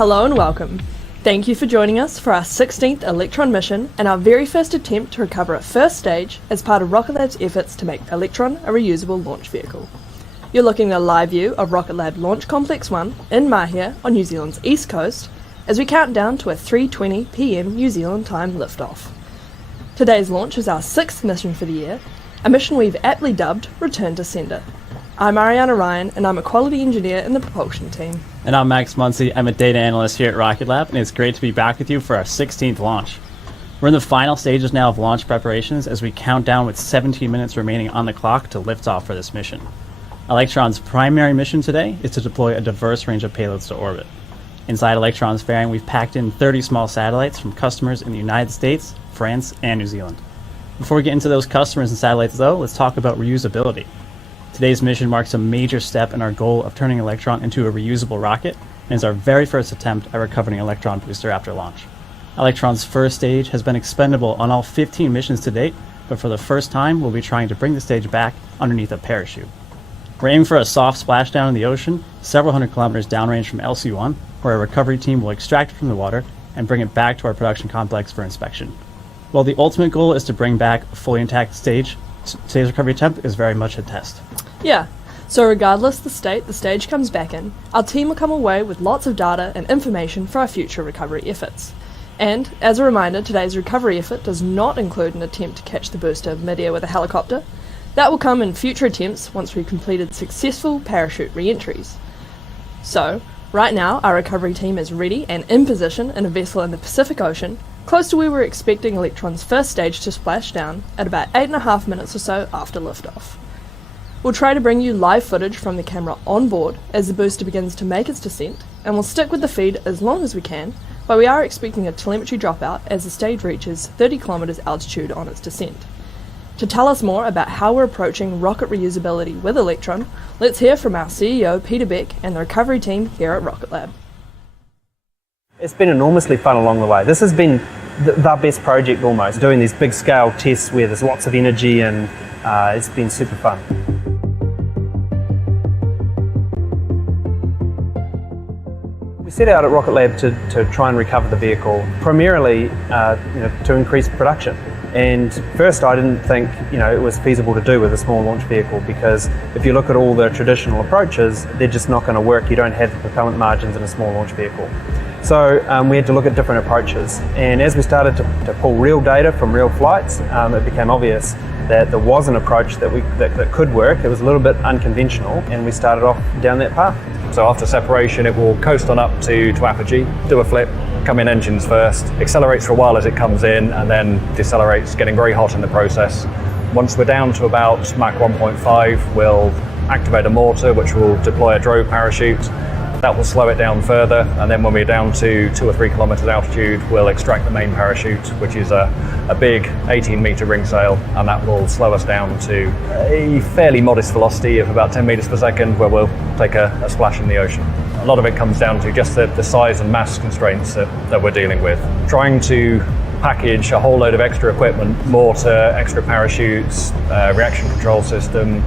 Hello and welcome. Thank you for joining us for our 16th Electron mission and our very first attempt to recover at first stage as part of Rocket Lab's efforts to make Electron a reusable launch vehicle. You're looking at a live view of Rocket Lab Launch Complex 1 in Mahia on New Zealand's east coast as we count down to a 3:20 PM New Zealand time liftoff. Today's launch is our 6th mission for the year, a mission we've aptly dubbed Return to Sender. I'm Ariana Ryan and I'm a quality engineer in the propulsion team. And I'm Max Muncy. I'm a data analyst here at Rocket Lab, and it's great to be back with you for our 16th launch. We're in the final stages now of launch preparations as we count down with 17 minutes remaining on the clock to lift off for this mission. Electron's primary mission today is to deploy a diverse range of payloads to orbit. Inside Electron's fairing, we've packed in 30 small satellites from customers in the United States, France, and New Zealand. Before we get into those customers and satellites though, let's talk about reusability. Today's mission marks a major step in our goal of turning Electron into a reusable rocket, and is our very first attempt at recovering Electron Booster after launch. Electron's first stage has been expendable on all 15 missions to date, but for the first time we'll be trying to bring the stage back underneath a parachute. We're aiming for a soft splashdown in the ocean, several hundred kilometers downrange from LC-1, where our recovery team will extract it from the water and bring it back to our production complex for inspection. While the ultimate goal is to bring back a fully intact stage, today's recovery attempt is very much a test. Yeah, so regardless the state the stage comes back in, our team will come away with lots of data and information for our future recovery efforts. And, as a reminder, today's recovery effort does not include an attempt to catch the booster mid-air with a helicopter. That will come in future attempts once we've completed successful parachute re-entries. So, right now our recovery team is ready and in position in a vessel in the Pacific Ocean, close to where we're expecting Electron's first stage to splash down at about 8.5 minutes or so after liftoff. We'll try to bring you live footage from the camera on board as the booster begins to make its descent, and we'll stick with the feed as long as we can, but we are expecting a telemetry dropout as the stage reaches 30 kilometers altitude on its descent. To tell us more about how we're approaching rocket reusability with Electron, let's hear from our CEO Peter Beck and the recovery team here at Rocket Lab. It's been enormously fun along the way. This has been the best project almost, doing these big scale tests where there's lots of energy, and it's been super fun. We set out at Rocket Lab to try and recover the vehicle, primarily to increase production. And first I didn't think it was feasible to do with a small launch vehicle, because if you look at all the traditional approaches, they're just not going to work. You don't have the propellant margins in a small launch vehicle. So we had to look at different approaches, and as we started to pull real data from real flights, it became obvious that there was an approach that could work. It was a little bit unconventional, and we started off down that path. So after separation, it will coast on up to apogee, do a flip, come in engines first, accelerates for a while as it comes in, and then decelerates, getting very hot in the process. Once we're down to about Mach 1.5, we'll activate a mortar, which will deploy a drogue parachute. That will slow it down further, and then when we're down to 2 or 3 kilometers altitude, we'll extract the main parachute, which is a big 18-meter ring sail, and that will slow us down to a fairly modest velocity of about 10 meters per second, where we'll take a splash in the ocean. A lot of it comes down to just the size and mass constraints that we're dealing with. Trying to package a whole load of extra equipment, mortar, extra parachutes, reaction control system,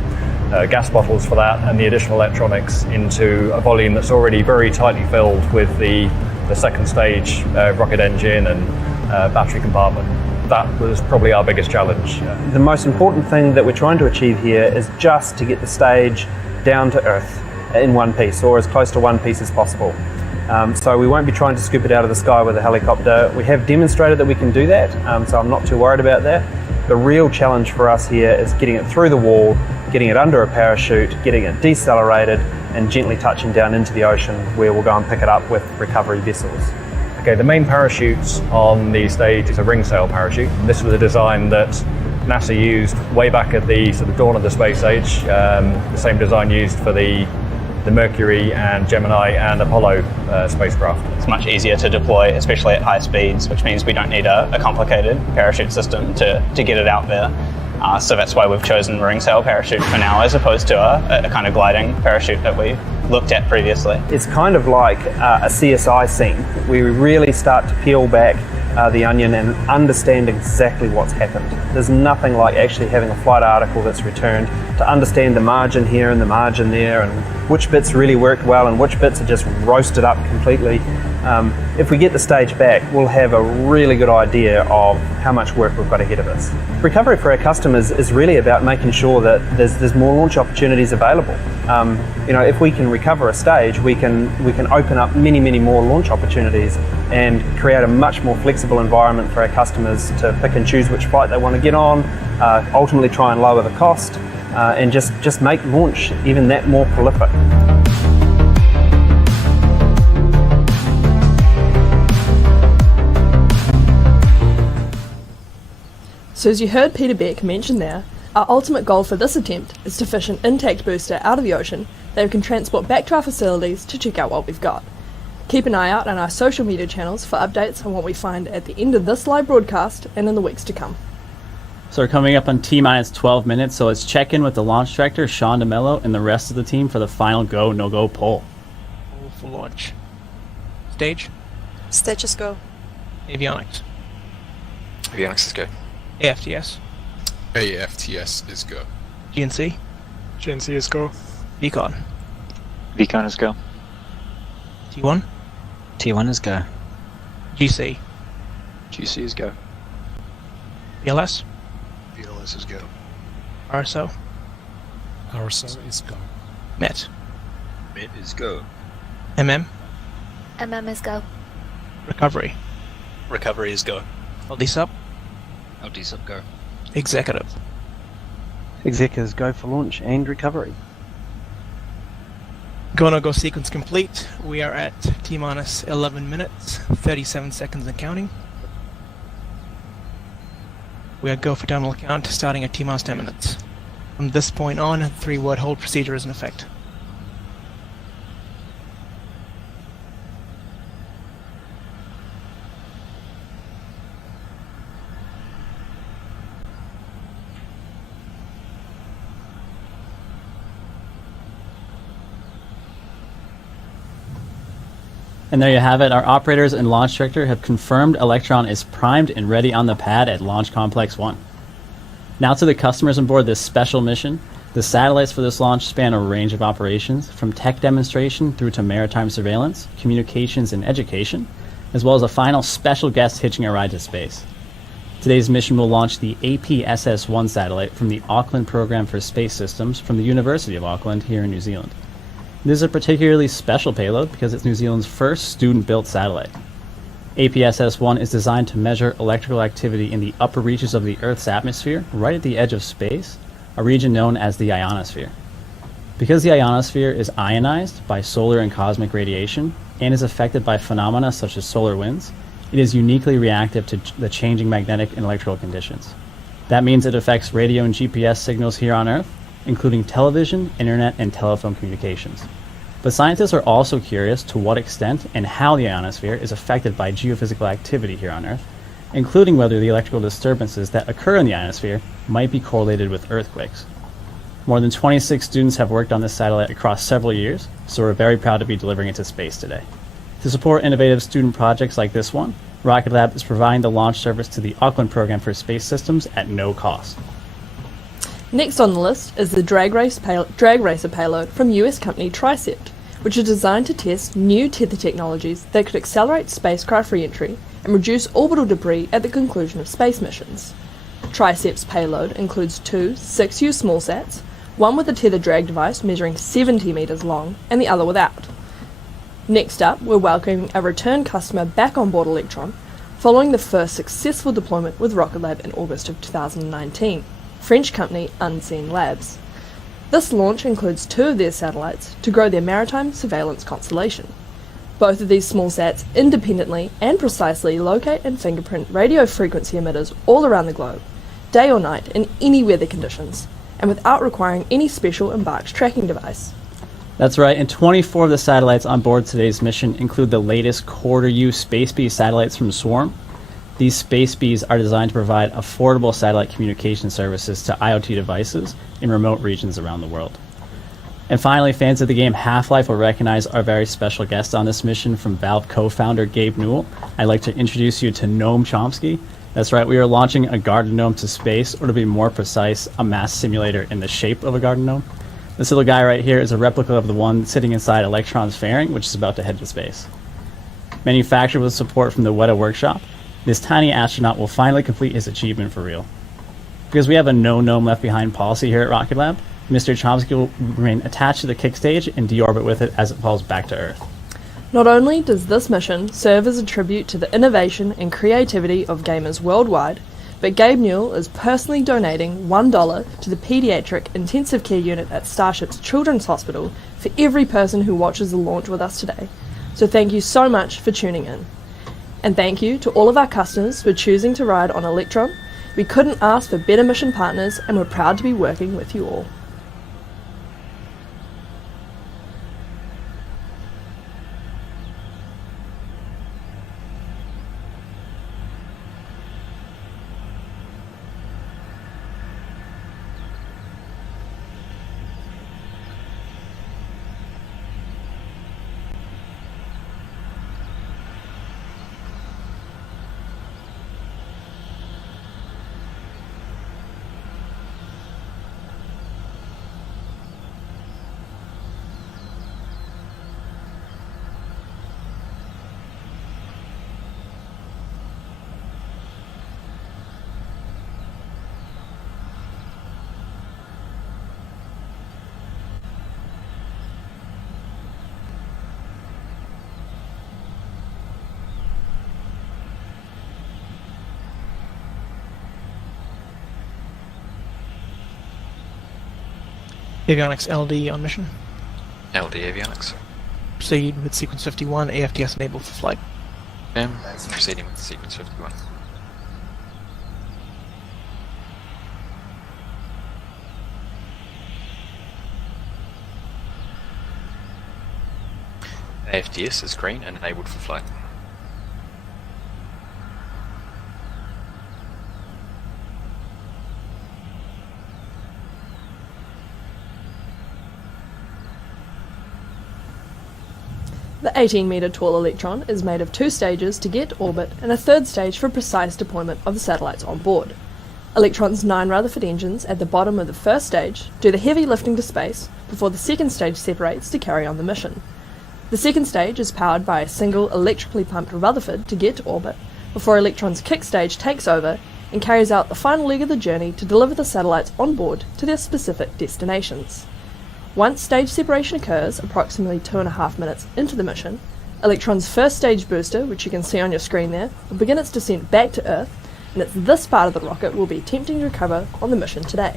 gas bottles for that, and the additional electronics into a volume that's already very tightly filled with the second stage rocket engine and battery compartment. That was probably our biggest challenge. The most important thing that we're trying to achieve here is just to get the stage down to Earth in one piece, or as close to one piece as possible. So we won't be trying to scoop it out of the sky with a helicopter. We have demonstrated that we can do that, so I'm not too worried about that. The real challenge for us here is getting it through the wall, getting it under a parachute, getting it decelerated, and gently touching down into the ocean, where we'll go and pick it up with recovery vessels. Okay, the main parachute on the stage is a ring sail parachute. This was a design that NASA used way back at the sort of dawn of the space age, the same design used for the Mercury and Gemini and Apollo spacecraft. It's much easier to deploy, especially at high speeds, which means we don't need a complicated parachute system to get it out there. So that's why we've chosen ring sail parachute for now, as opposed to a kind of gliding parachute that we looked at previously. It's kind of like a CSI scene. We really start to peel back the onion and understand exactly what's happened. There's nothing like actually having a flight article that's returned to understand the margin here and the margin there, and which bits really worked well and which bits are just roasted up completely. If we get the stage back, we'll have a really good idea of how much work we've got ahead of us. Recovery for our customers is really about making sure that there's more launch opportunities available. If we can recover a stage, we can open up many more launch opportunities and create a much more flexible environment for our customers to pick and choose which flight they want to get on, ultimately try and lower the cost, and just make launch even that more prolific. So as you heard Peter Beck mention there, our ultimate goal for this attempt is to fish an intact booster out of the ocean that we can transport back to our facilities to check out what we've got. Keep an eye out on our social media channels for updates on what we find at the end of this live broadcast and in the weeks to come. So we're coming up on T-minus 12 minutes, so let's check in with the launch director, Sean DeMello, and the rest of the team for the final go, no-go poll. For launch. Stage. Stages go. Avionics. Avionics is go. AFTS. AFTS is go. GNC. GNC is go. Beacon. Beacon is go. T1. T1 is go. GC. GC is go. BLS. BLS is go. RSO. RSO is go. MET. Mid is go. MM. MM is go. Recovery. Recovery is go. LD-Sub. LD-Sub go. Executive. Executives go for launch and recovery. Go no go sequence complete. We are at T-minus 11 minutes, 37 seconds and counting. We are go for terminal count starting at T-minus 10 minutes. From this point on, 3-word hold procedure is in effect. And there you have it. Our operators and launch director have confirmed Electron is primed and ready on the pad at Launch Complex 1. Now to the customers on board this special mission. The satellites for this launch span a range of operations, from tech demonstration through to maritime surveillance, communications, and education, as well as a final special guest hitching a ride to space. Today's mission will launch the APSS-1 satellite from the Auckland Program for Space Systems from the University of Auckland here in New Zealand. This is a particularly special payload because it's New Zealand's first student-built satellite. APSS-1 is designed to measure electrical activity in the upper reaches of the Earth's atmosphere, right at the edge of space, a region known as the ionosphere. Because the ionosphere is ionized by solar and cosmic radiation and is affected by phenomena such as solar winds, it is uniquely reactive to the changing magnetic and electrical conditions. That means it affects radio and GPS signals here on Earth, including television, internet, and telephone communications. But scientists are also curious to what extent and how the ionosphere is affected by geophysical activity here on Earth, including whether the electrical disturbances that occur in the ionosphere might be correlated with earthquakes. More than 26 students have worked on this satellite across several years, so we're very proud to be delivering it to space today. To support innovative student projects like this one, Rocket Lab is providing the launch service to the Auckland Program for Space Systems at no cost. Next on the list is the drag racer payload from US company Tricept, which is designed to test new tether technologies that could accelerate spacecraft reentry and reduce orbital debris at the conclusion of space missions. Tricept's payload includes two 6U smallsats, one with a tether drag device measuring 70 meters long and the other without. Next up, we're welcoming a return customer back on board Electron, following the first successful deployment with Rocket Lab in August of 2019. French company Unseen Labs. This launch includes two of their satellites to grow their maritime surveillance constellation. Both of these small sats independently and precisely locate and fingerprint radio frequency emitters all around the globe, day or night in any weather conditions, and without requiring any special embarked tracking device. That's right, and 24 of the satellites on board today's mission include the latest quarter-U Space Bee satellites from Swarm. These Space Bees are designed to provide affordable satellite communication services to IoT devices in remote regions around the world. And finally, fans of the game Half-Life will recognize our very special guest on this mission from Valve co-founder Gabe Newell. I'd like to introduce you to Noam Chomsky. That's right, we are launching a garden gnome to space, or to be more precise, a mass simulator in the shape of a garden gnome. This little guy right here is a replica of the one sitting inside Electron's fairing, which is about to head to space. Manufactured with support from the Weta workshop, this tiny astronaut will finally complete his achievement for real. Because we have a no gnome left behind policy here at Rocket Lab, Mr. Chomsky will remain attached to the kick stage and deorbit with it as it falls back to Earth. Not only does this mission serve as a tribute to the innovation and creativity of gamers worldwide, but Gabe Newell is personally donating $1 to the Pediatric Intensive Care Unit at Starship's Children's Hospital for every person who watches the launch with us today. So thank you so much for tuning in. And thank you to all of our customers for choosing to ride on Electron. We couldn't ask for better mission partners, and we're proud to be working with you all. Avionics LD on mission. LD avionics. Proceed with sequence 51, AFTS enabled for flight. Proceeding with sequence 51. AFTS is green and enabled for flight. The 18-metre tall Electron is made of 2 stages to get to orbit and a 3rd stage for precise deployment of the satellites on board. Electron's 9 Rutherford engines at the bottom of the 1st stage do the heavy lifting to space before the 2nd stage separates to carry on the mission. The 2nd stage is powered by a single electrically pumped Rutherford to get to orbit before Electron's kick stage takes over and carries out the final leg of the journey to deliver the satellites on board to their specific destinations. Once stage separation occurs, approximately 2.5 minutes into the mission, Electron's 1st stage booster, which you can see on your screen there, will begin its descent back to Earth, and it's this part of the rocket we'll be attempting to recover on the mission today.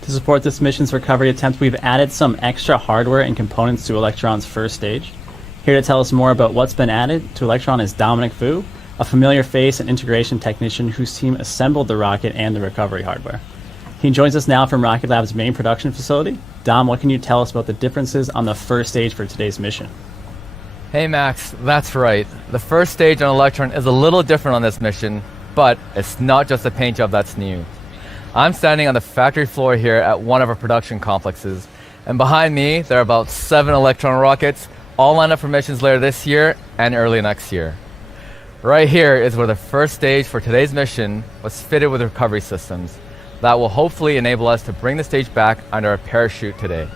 To support this mission's recovery attempt, we've added some extra hardware and components to Electron's 1st stage. Here to tell us more about what's been added to Electron is Dominic Fu, a familiar face and integration technician whose team assembled the rocket and the recovery hardware. He joins us now from Rocket Lab's main production facility. Dom, what can you tell us about the differences on the 1st stage for today's mission? Hey Max, that's right. The 1st stage on Electron is a little different on this mission, but it's not just a paint job that's new. I'm standing on the factory floor here at one of our production complexes, and behind me there are about 7 Electron rockets, all lined up for missions later this year and early next year. Right here is where the 1st stage for today's mission was fitted with recovery systems that will hopefully enable us to bring the stage back under a parachute today.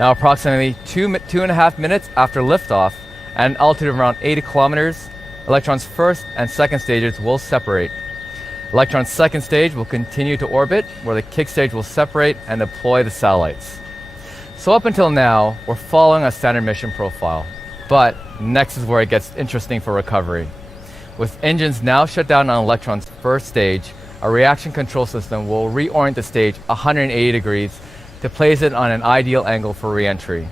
Now, approximately 2.5 minutes after liftoff, at an altitude of around 80 kilometers, Electron's 1st and 2nd stages will separate. Electron's 2nd stage will continue to orbit, where the kick stage will separate and deploy the satellites. So up until now, we're following a standard mission profile. But next is where it gets interesting for recovery. With engines now shut down on Electron's 1st stage, our reaction control system will reorient the stage 180 degrees to place it on an ideal angle for reentry,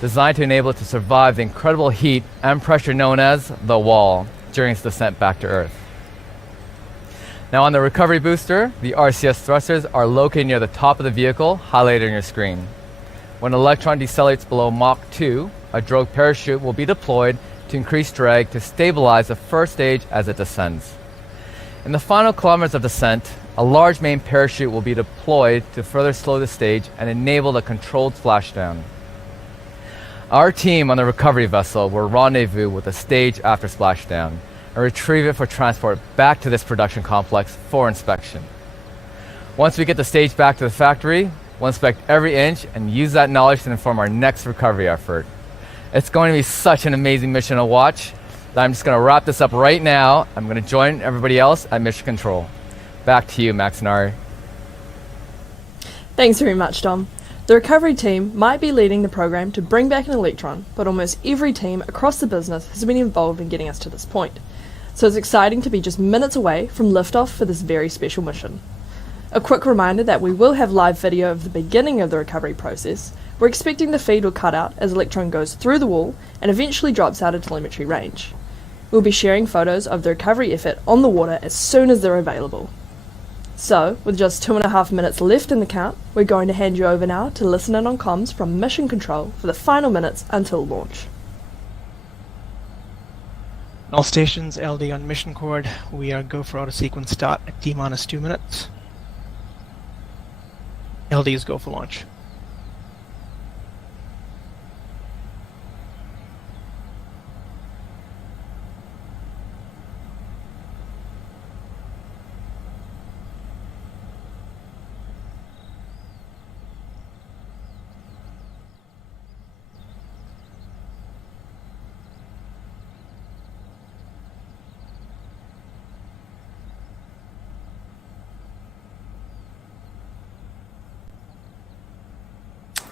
designed to enable it to survive the incredible heat and pressure known as the wall during its descent back to Earth. Now on the recovery booster, the RCS thrusters are located near the top of the vehicle, highlighted on your screen. When Electron decelerates below Mach 2, a drogue parachute will be deployed to increase drag to stabilize the 1st stage as it descends. In the final kilometers of descent, a large main parachute will be deployed to further slow the stage and enable the controlled splashdown. Our team on the recovery vessel will rendezvous with the stage after splashdown and retrieve it for transport back to this production complex for inspection. Once we get the stage back to the factory, we'll inspect every inch and use that knowledge to inform our next recovery effort. It's going to be such an amazing mission to watch that I'm just going to wrap this up right now. I'm going to join everybody else at Mission Control. Back to you, Max and Ari. Thanks very much, Dom. The recovery team might be leading the program to bring back an Electron, but almost every team across the business has been involved in getting us to this point. So it's exciting to be just minutes away from liftoff for this very special mission. A quick reminder that we will have live video of the beginning of the recovery process. We're expecting the feed will cut out as Electron goes through the wall and eventually drops out of telemetry range. We'll be sharing photos of the recovery effort on the water as soon as they're available. So, with just 2.5 minutes left in the count, we're going to hand you over now to listen in on comms from Mission Control for the final minutes until launch. All stations, LD on mission cord. We are go for auto sequence start at T-minus 2 minutes. LD is go for launch.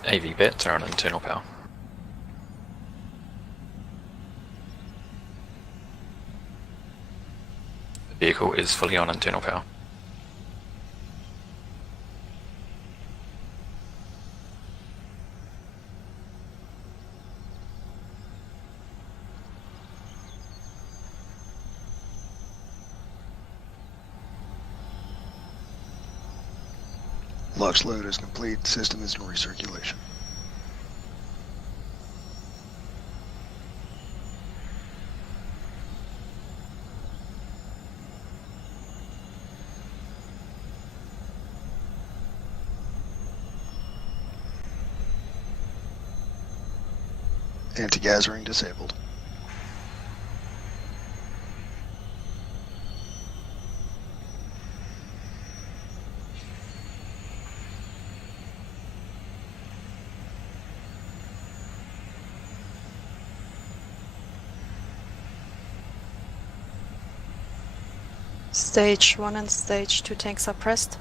AV bits are on internal power. The vehicle is fully on internal power. Lux load is complete. System is in recirculation. Anti-gas ring disabled. Stage 1 and Stage 2 tanks are pressed.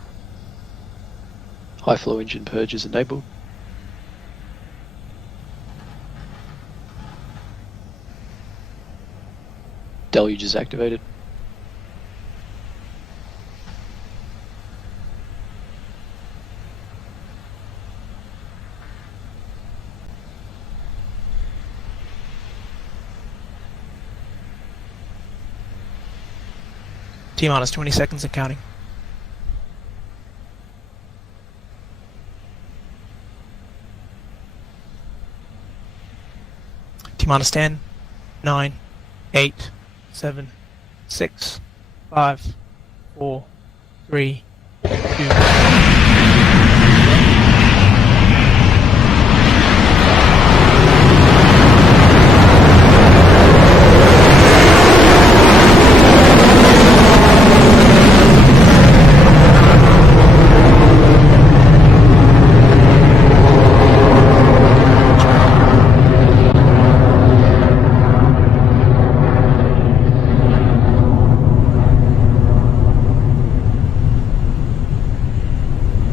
High flow engine purge is enabled. Deluge is activated. T-minus 20 seconds and counting. T-minus 10, 9, 8, 7, 6, 5, 4, 3, 2.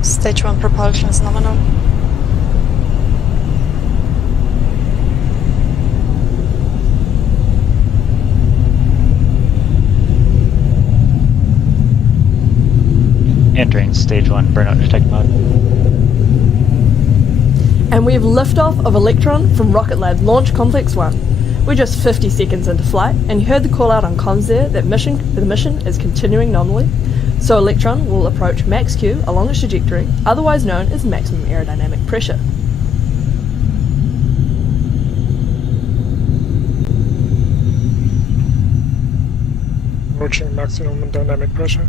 Stage 1 propulsion is nominal. Entering stage 1 burnout detect mode. And we have liftoff of Electron from Rocket Lab Launch Complex 1. We're just 50 seconds into flight, and you heard the call out on comms there that the mission is continuing nominally. So Electron will approach max Q along its trajectory, otherwise known as maximum aerodynamic pressure. Approaching maximum dynamic pressure.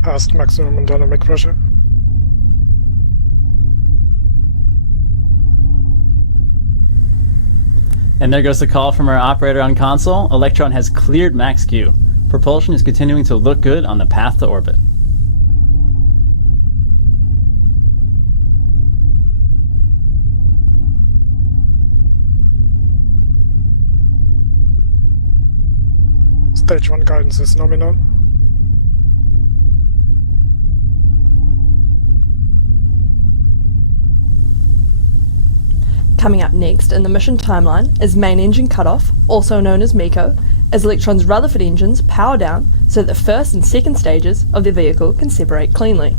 Past maximum dynamic pressure. And there goes the call from our operator on console. Electron has cleared max Q. Propulsion is continuing to look good on the path to orbit. Stage 1 guidance is nominal. Coming up next in the mission timeline is main engine cutoff, also known as MECO, as Electron's Rutherford engines power down so that the first and second stages of the vehicle can separate cleanly.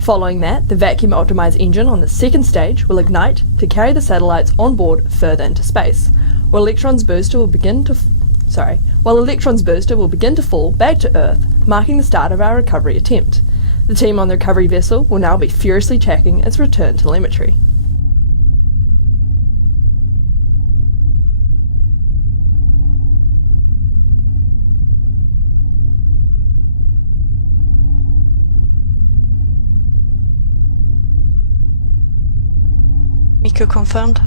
Following that, the vacuum optimized engine on the second stage will ignite to carry the satellites on board further into space, while Electron's booster will begin to fall back to Earth, marking the start of our recovery attempt. The team on the recovery vessel will now be furiously checking its return telemetry. MECO confirmed.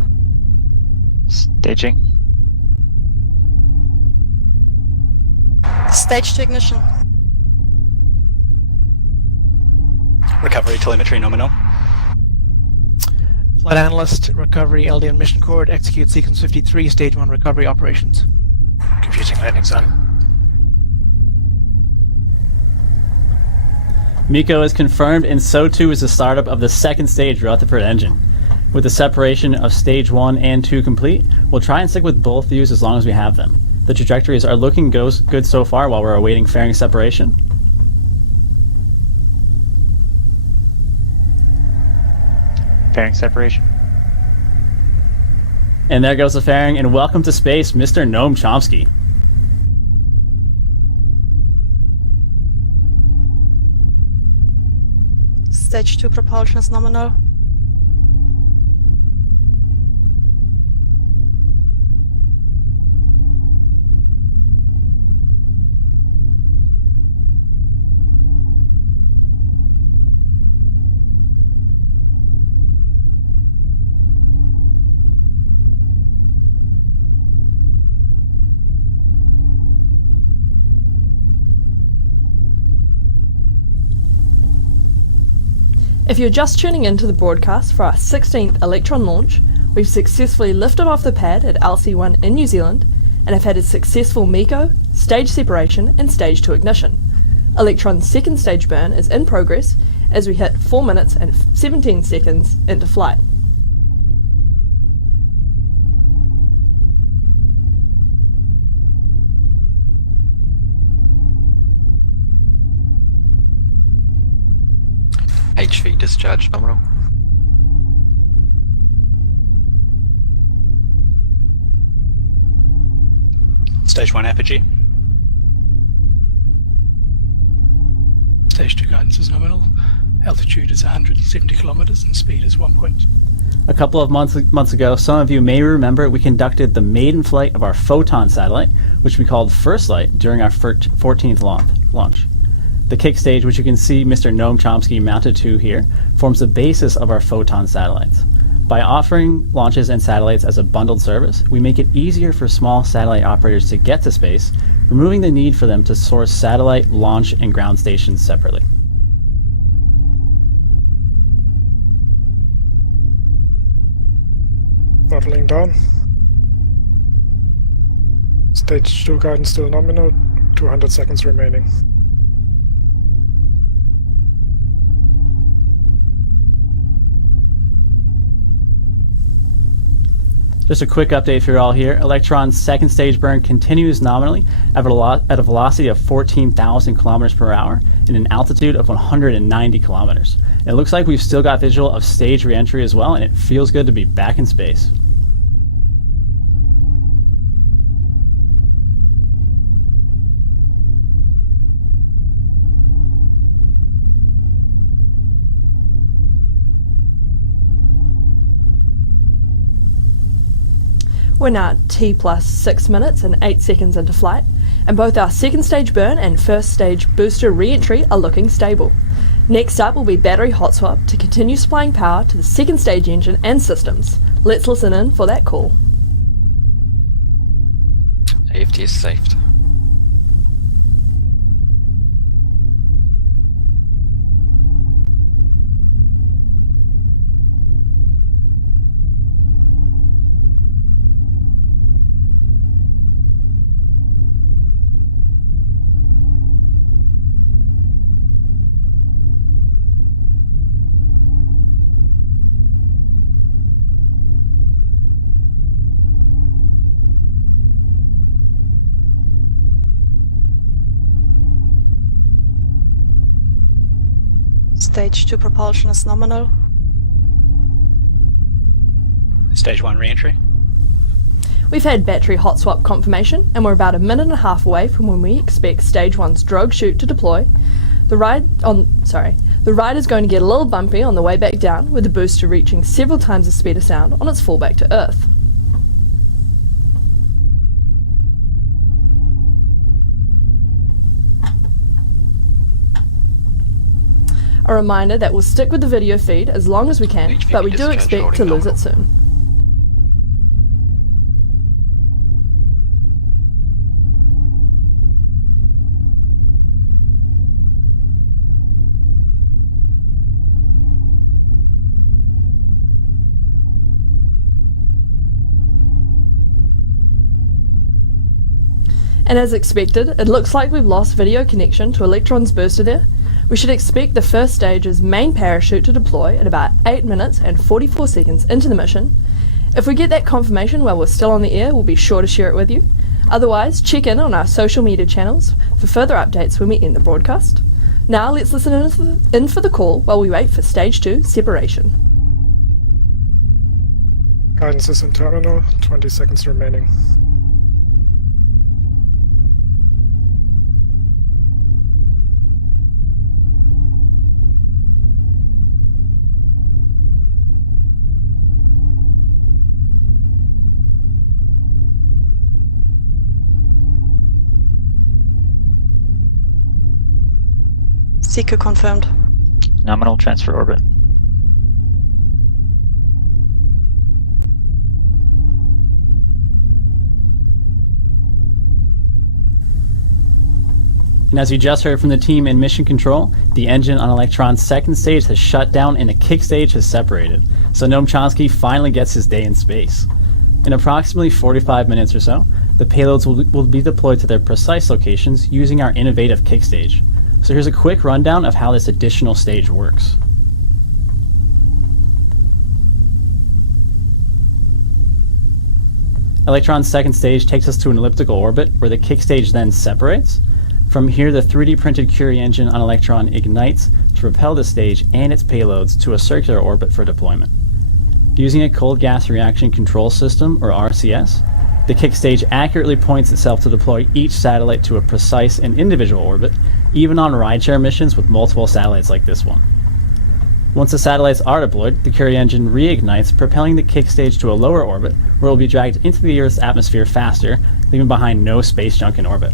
Staging. Stage to ignition. Recovery telemetry nominal. Flight analyst, recovery LDN mission cord, execute sequence 53, stage 1 recovery operations. Computing landing zone. MECO is confirmed, and so too is the startup of the second stage Rutherford engine. With the separation of stage 1 and 2 complete, we'll try and stick with both views as long as we have them. The trajectories are looking good so far while we're awaiting fairing separation. Fairing separation. And there goes the fairing, and welcome to space, Mr. Noam Chomsky. Stage 2 propulsion is nominal. If you're just tuning into the broadcast for our 16th Electron launch, we've successfully lifted off the pad at LC1 in New Zealand and have had a successful MECO, stage separation and stage 2 ignition. Electron's second stage burn is in progress as we hit 4 minutes and 17 seconds into flight. HV discharge nominal. Stage 1 apogee. Stage 2 guidance is nominal. Altitude is 170 kilometers and speed is 1 point. A couple of months ago, some of you may remember we conducted the maiden flight of our Photon satellite, which we called First Light, during our 14th launch. The kick stage, which you can see Mr. Noam Chomsky mounted to here, forms the basis of our Photon satellites. By offering launches and satellites as a bundled service, we make it easier for small satellite operators to get to space, removing the need for them to source satellite, launch, and ground stations separately. Throttling down. Stage 2 guidance still nominal. 200 seconds remaining. Just a quick update for you all here. Electron's second stage burn continues nominally at a velocity of 14,000 kilometers per hour and an altitude of 190 kilometers. It looks like we've still got visual of stage reentry as well, and it feels good to be back in space. We're now T plus 6 minutes and 8 seconds into flight, and both our second stage burn and first stage booster re-entry are looking stable. Next up will be battery hot swap to continue supplying power to the second stage engine and systems. Let's listen in for that call. AFT is saved. Stage 2 propulsion is nominal. Stage 1 reentry. We've had battery hot swap confirmation, and we're about a minute and a half away from when we expect Stage 1's drogue chute to deploy. The ride is going to get a little bumpy on the way back down, with the booster reaching several times the speed of sound on its fall back to Earth. A reminder that we'll stick with the video feed as long as we can, but we do expect to lose it soon. And as expected, it looks like we've lost video connection to Electron's Booster there. We should expect the first stage's main parachute to deploy at about 8 minutes and 44 seconds into the mission. If we get that confirmation while we're still on the air, we'll be sure to share it with you. Otherwise, check in on our social media channels for further updates when we end the broadcast. Now let's listen in for the call while we wait for Stage 2 separation. Guidance is in terminal, 20 seconds remaining. Seeker confirmed. Nominal transfer orbit. And as you just heard from the team in Mission Control, the engine on Electron's second stage has shut down and the kick stage has separated. So Noam Chomsky finally gets his day in space. In approximately 45 minutes or so, the payloads will be deployed to their precise locations using our innovative kick stage. So here's a quick rundown of how this additional stage works. Electron's second stage takes us to an elliptical orbit where the kick stage then separates. From here, the 3D printed Curie engine on Electron ignites to propel the stage and its payloads to a circular orbit for deployment. Using a cold gas reaction control system, or RCS, the kick stage accurately points itself to deploy each satellite to a precise and individual orbit, even on rideshare missions with multiple satellites like this one. Once the satellites are deployed, the Curie engine reignites, propelling the kick stage to a lower orbit where it will be dragged into the Earth's atmosphere faster, leaving behind no space junk in orbit.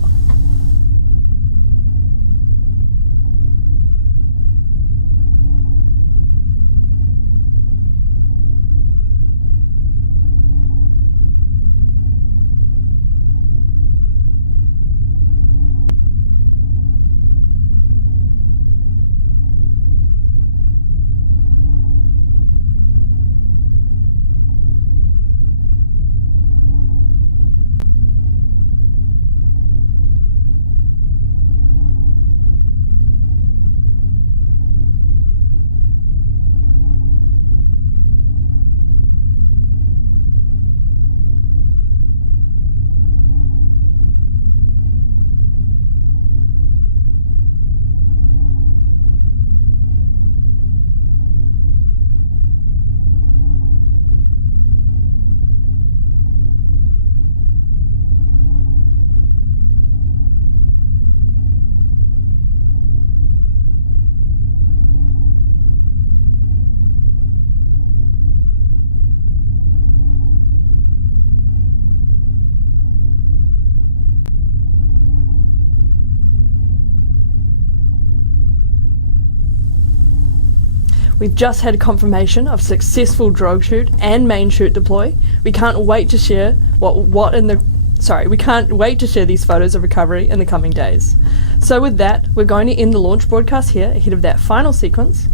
We've just had confirmation of successful drogue chute and main chute deploy. We can't wait to share we can't wait to share these photos of recovery in the coming days. So with that, we're going to end the launch broadcast here ahead of that final sequence.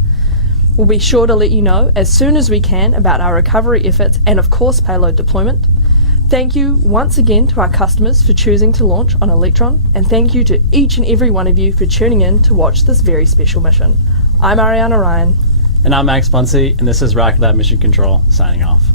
We'll be sure to let you know as soon as we can about our recovery efforts and of course payload deployment. Thank you once again to our customers for choosing to launch on Electron, and thank you to each and every one of you for tuning in to watch this very special mission. I'm Ariana Ryan. And I'm Max Bunsey, and this is Rocket Lab Mission Control, signing off.